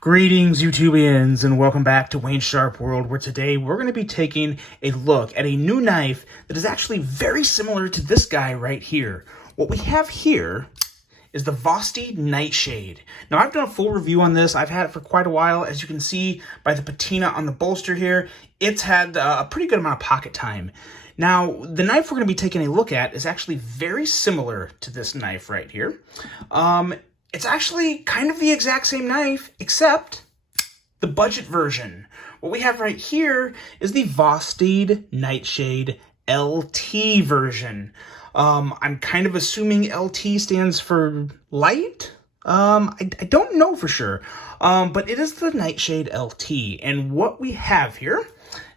Greetings, YouTubians, and welcome back to Wayne's Sharp World, where today we're going to be taking a look at a new knife that is actually very similar to this guy right here. What we have here is the Vosti Nightshade. Now, I've done a full review on this. I've had it for quite a while. As you can see by the patina on the bolster here, it's had a pretty good amount of pocket time. Now, the knife we're going to be taking a look at is actually very similar to this knife right here. It's actually kind of the exact same knife, except the budget version. What we have right here is the Vosti Nightshade LT version. I'm kind of assuming LT stands for light. I don't know for sure, but it is the Nightshade LT. And what we have here,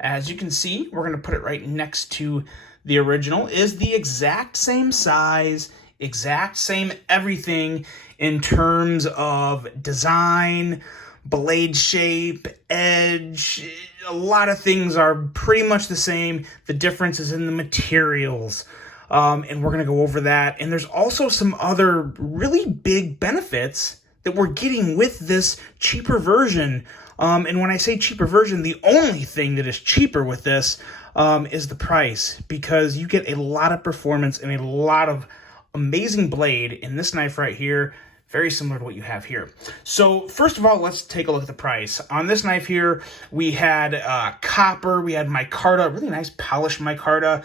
as you can see, we're going to put it right next to the original, is the exact same size, exact same everything in terms of design, blade shape, edge. A lot of things are pretty much the same. The difference is in the materials. And we're going to go over that. And there's also some other really big benefits that we're getting with this cheaper version. And when I say cheaper version, the only thing that is cheaper with this is the price, because you get a lot of performance and a lot of amazing blade in this knife right here, very similar to what you have here. So first of all, let's take a look at the price. On this knife here, we had copper, we had micarta, really nice polished micarta.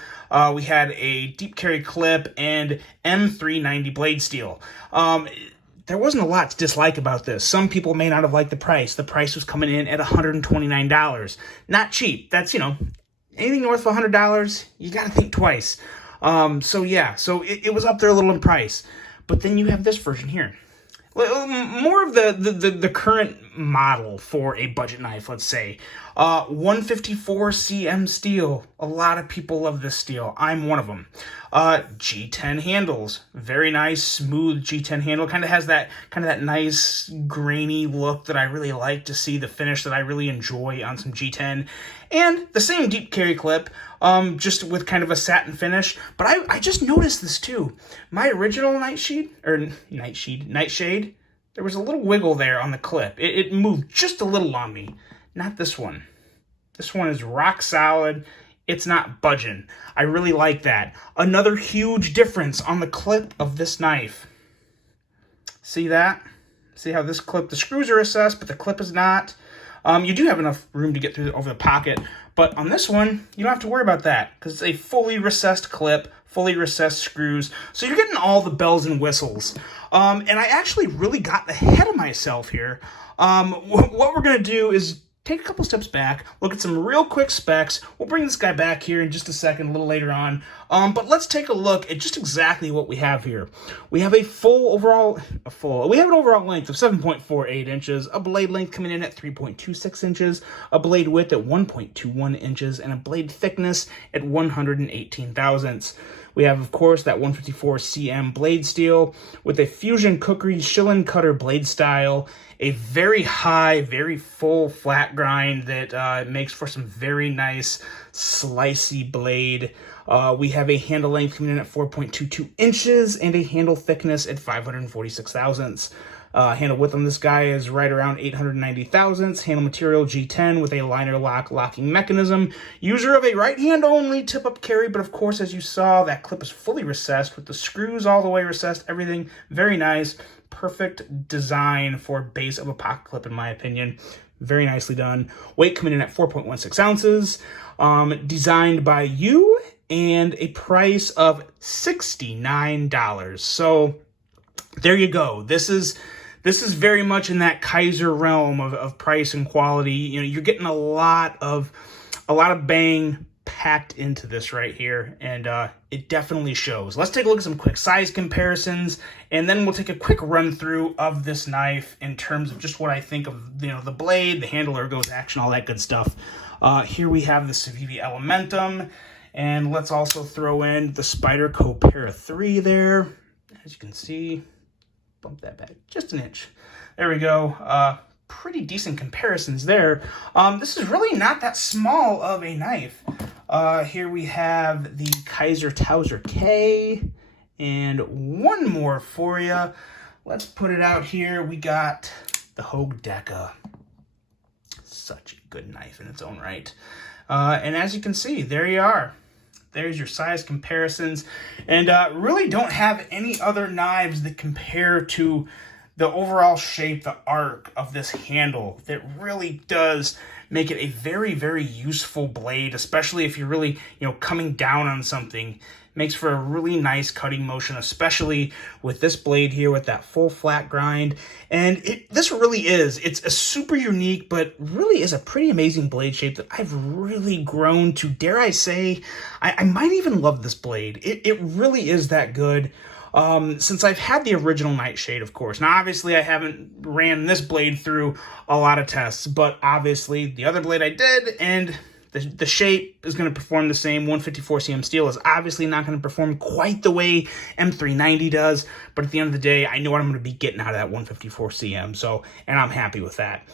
We had a deep carry clip and M390 blade steel. There wasn't a lot to dislike about this. Some people may not have liked the price. The price was coming in at $129. Not cheap. That's, anything north of $100, you got to think twice. So it was up there a little in price. But then you have this version here. More of the current model for a budget knife, let's say. 154 cm steel. A lot of people love this steel. I'm one of them. G10 handles. Very nice, smooth G10 handle. Kind of has that nice grainy look that I really like to see, the finish that I really enjoy on some G10. And the same deep carry clip, just with kind of a satin finish. But I just noticed this too. My original Nightshade, there was a little wiggle there on the clip. It moved just a little on me. Not this one. This one is rock solid. It's not budging. I really like that. Another huge difference on the clip of this knife. See that? See how this clip, the screws are recessed, but the clip is not. You do have enough room to get through over the pocket, but on this one, you don't have to worry about that because it's a fully recessed clip, fully recessed screws, so you're getting all the bells and whistles. And I actually really got ahead of myself here. What we're going to do is take a couple steps back, look at some real quick specs. We'll bring this guy back here in just a second, a little later on. But let's take a look at just exactly what we have here. We have we have an overall length of 7.48 inches, a blade length coming in at 3.26 inches, a blade width at 1.21 inches, and a blade thickness at 118 thousandths. We have, of course, that 154 cm blade steel with a Fusion Cookery Shillin Cutter blade style, a very high, very full flat grind that makes for some very nice slicey blade. We have a handle length coming in at 4.22 inches and a handle thickness at 546 thousandths. Handle width on this guy is right around 890 thousandths. Handle material G10 with a liner lock locking mechanism. User of a right hand only tip up carry, but of course, as you saw, that clip is fully recessed with the screws all the way recessed. Everything very nice. Perfect design for base of a pocket clip, in my opinion. Very nicely done. Weight coming in at 4.16 ounces. Designed by you, and a price of $69. So there you go. This is very much in that Kaiser realm of price and quality. You're getting a lot of bang packed into this right here, and it definitely shows. Let's take a look at some quick size comparisons, and then we'll take a quick run through of this knife in terms of just what I think of the blade, the handle, ergos, action, all that good stuff. Here we have the Civivi Elementum, and let's also throw in the Spyderco Para 3 there. As you can see, bump that back just an inch. There we go. Pretty decent comparisons there. This is really not that small of a knife. Here we have the Kaiser Towser K, and one more for you. Let's put it out here. We got the Hogue Deca. Such a good knife in its own right. And as you can see, there you are. There's your size comparisons. And really don't have any other knives that compare to the overall shape, the arc of this handle. That really does make it a very, very useful blade, especially if you're really, coming down on something. Makes for a really nice cutting motion, especially with this blade here with that full flat grind. And this really is, it's a super unique, but really is a pretty amazing blade shape that I've really grown to, dare I say, I might even love this blade. It really is that good. Since I've had the original Nightshade, of course. Now, obviously, I haven't ran this blade through a lot of tests, but obviously the other blade I did, and the shape is going to perform the same. 154 cm steel is obviously not going to perform quite the way M390 does, but at the end of the day, I know what I'm going to be getting out of that 154 cm, and I'm happy with that.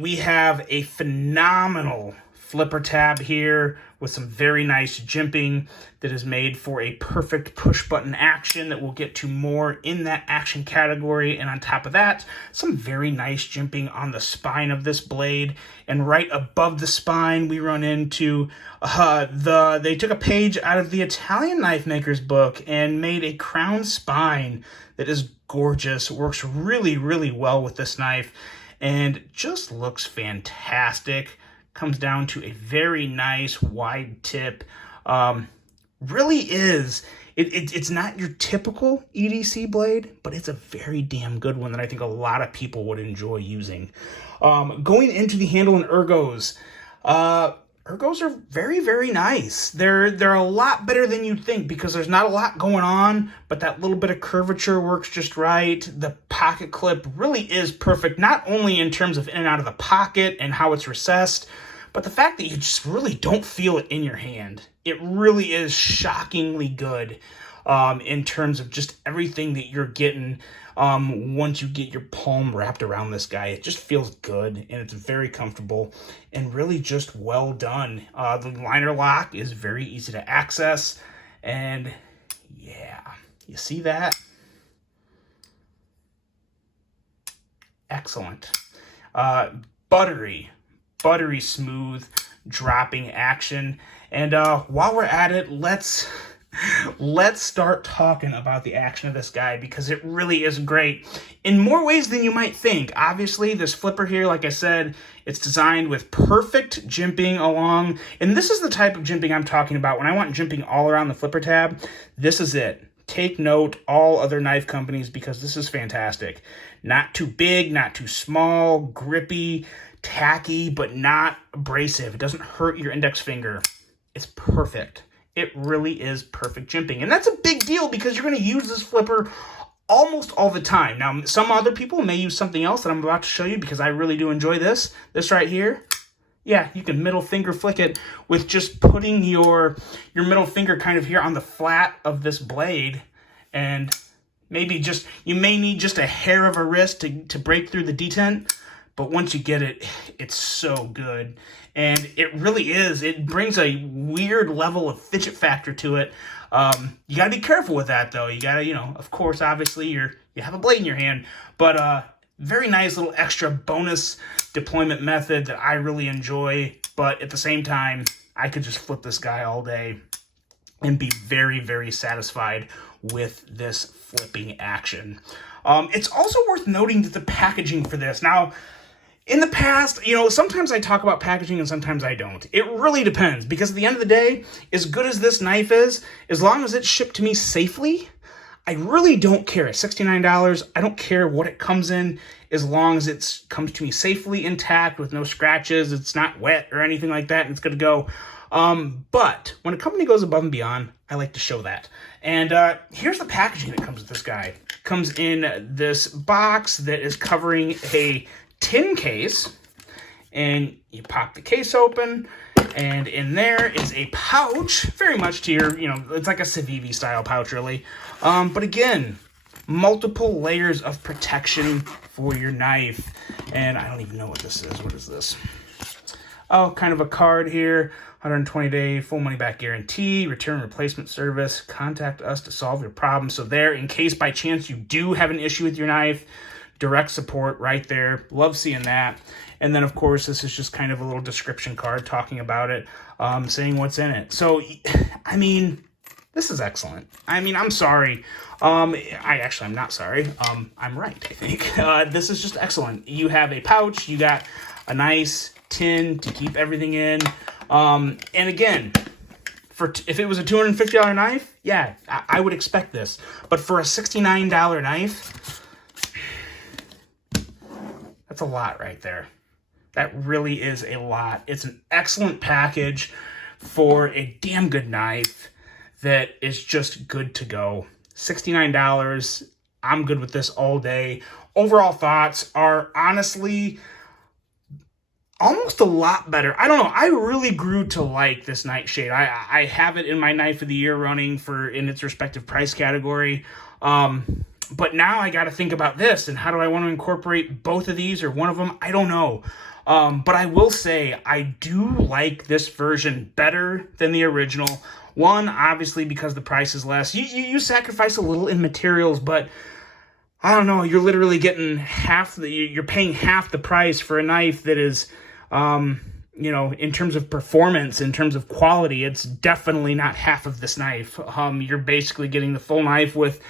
We have a phenomenal flipper tab here with some very nice jimping that is made for a perfect push button action that we'll get to more in that action category. And on top of that, some very nice jimping on the spine of this blade. And right above the spine, we run into they took a page out of the Italian knife maker's book and made a crown spine that is gorgeous. Works really, really well with this knife and just looks fantastic. Comes down to a very nice wide tip. Really is. It's not your typical EDC blade, but it's a very damn good one that I think a lot of people would enjoy using. Going into the handle and ergos. Ergos are very, very nice. They're a lot better than you'd think because there's not a lot going on, but that little bit of curvature works just right. The pocket clip really is perfect, not only in terms of in and out of the pocket and how it's recessed, but the fact that you just really don't feel it in your hand. It really is shockingly good in terms of just everything that you're getting once you get your palm wrapped around this guy. It just feels good, and it's very comfortable and really just well done. The liner lock is very easy to access, and yeah, you see that? Excellent. Buttery smooth dropping action. And while we're at it, let's start talking about the action of this guy because it really is great in more ways than you might think. Obviously, this flipper here, like I said, it's designed with perfect jimping along. And this is the type of jimping I'm talking about. When I want jimping all around the flipper tab, this is it. Take note, all other knife companies, because this is fantastic. Not too big, not too small, grippy, tacky, but not abrasive. It doesn't hurt your index finger. It's perfect. It really is perfect jimping. And that's a big deal because you're going to use this flipper almost all the time. Now, some other people may use something else that I'm about to show you because I really do enjoy this. This right here. Yeah, you can middle finger flick it with just putting your middle finger kind of here on the flat of this blade. And maybe just, you may need just a hair of a wrist to break through the detent. But once you get it, it's so good. And it really is. It brings a weird level of fidget factor to it. You got to be careful with that, though. You got to, of course, obviously, you have a blade in your hand. But very nice little extra bonus deployment method that I really enjoy. But at the same time, I could just flip this guy all day and be very, very satisfied with this flipping action. It's also worth noting that the packaging for this. Now, in the past, sometimes I talk about packaging and sometimes I don't. It really depends because at the end of the day, as good as this knife is, as long as it's shipped to me safely, I really don't care. At $69, I don't care what it comes in as long as it comes to me safely intact with no scratches, it's not wet or anything like that, and it's good to go. But when a company goes above and beyond, I like to show that. And here's the packaging that comes with this guy. It comes in this box that is covering a tin case, and you pop the case open, and in there is a pouch, very much to your, it's like a Civivi style pouch, really. But again, multiple layers of protection for your knife. And I don't even know what this is. What is this? Oh, kind of a card here. 120-day full money-back guarantee, return replacement service. Contact us to solve your problem. So there, in case by chance you do have an issue with your knife, direct support right there. Love seeing that. And then, of course, this is just kind of a little description card talking about it, saying what's in it. So, I mean, this is excellent. I mean, I'm sorry. I'm not sorry. I'm right, I think. This is just excellent. You have a pouch. You got a nice tin to keep everything in. And again, if it was a $250 knife, yeah, I would expect this. But for a $69 knife, that's a lot right there. That really is a lot. It's an excellent package for a damn good knife that is just good to go. $69. I'm good with this all day. Overall thoughts are honestly almost a lot better. I don't know. I really grew to like this Nightshade. I have it in my knife of the year running in its respective price category. But now I got to think about this and how do I want to incorporate both of these or one of them? I don't know. But I will say I do like this version better than the original. One, obviously, because the price is less. You sacrifice a little in materials, but I don't know. You're literally getting you're paying half the price for a knife that is, in terms of performance, in terms of quality, it's definitely not half of this knife. You're basically getting the full knife with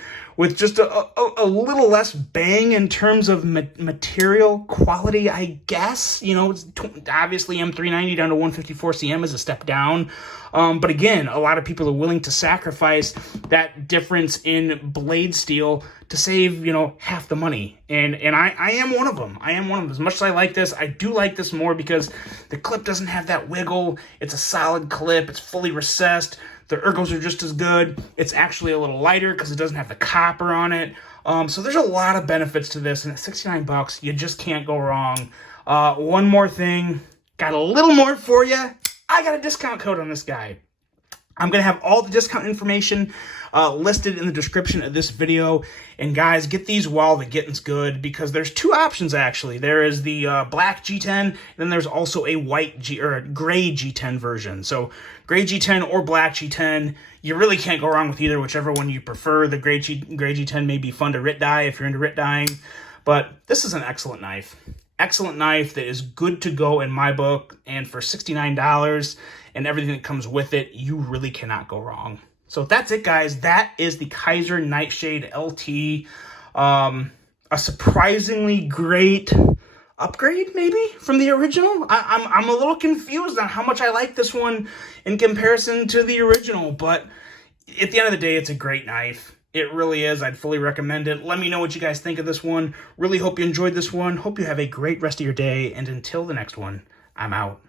just a little less bang in terms of material quality, I guess. It's obviously M390 down to 154 cm is a step down. But again, a lot of people are willing to sacrifice that difference in blade steel to save, half the money. And I am one of them. As much as I like this, I do like this more because the clip doesn't have that wiggle. It's a solid clip. It's fully recessed. The ergos are just as good. It's actually a little lighter because it doesn't have the copper on it. So there's a lot of benefits to this. And at $69, you just can't go wrong. One more thing. Got a little more for you. I got a discount code on this guy. I'm going to have all the discount information listed in the description of this video. And guys, get these while the getting's good because there's two options actually. There is the black G10, and then there's also a gray G10 version. So gray G10 or black G10, you really can't go wrong with either, whichever one you prefer. The gray G10 may be fun to writ dye if you're into writ dyeing, but this is an excellent knife. Excellent knife that is good to go in my book, and for $69 and everything that comes with it, you really cannot go wrong. So that's it, guys. That is the Kizer Nightshade LT. A surprisingly great upgrade, maybe, from the original. I'm a little confused on how much I like this one in comparison to the original, but at the end of the day, it's a great knife. It really is. I'd fully recommend it. Let me know what you guys think of this one. Really hope you enjoyed this one. Hope you have a great rest of your day. And until the next one, I'm out.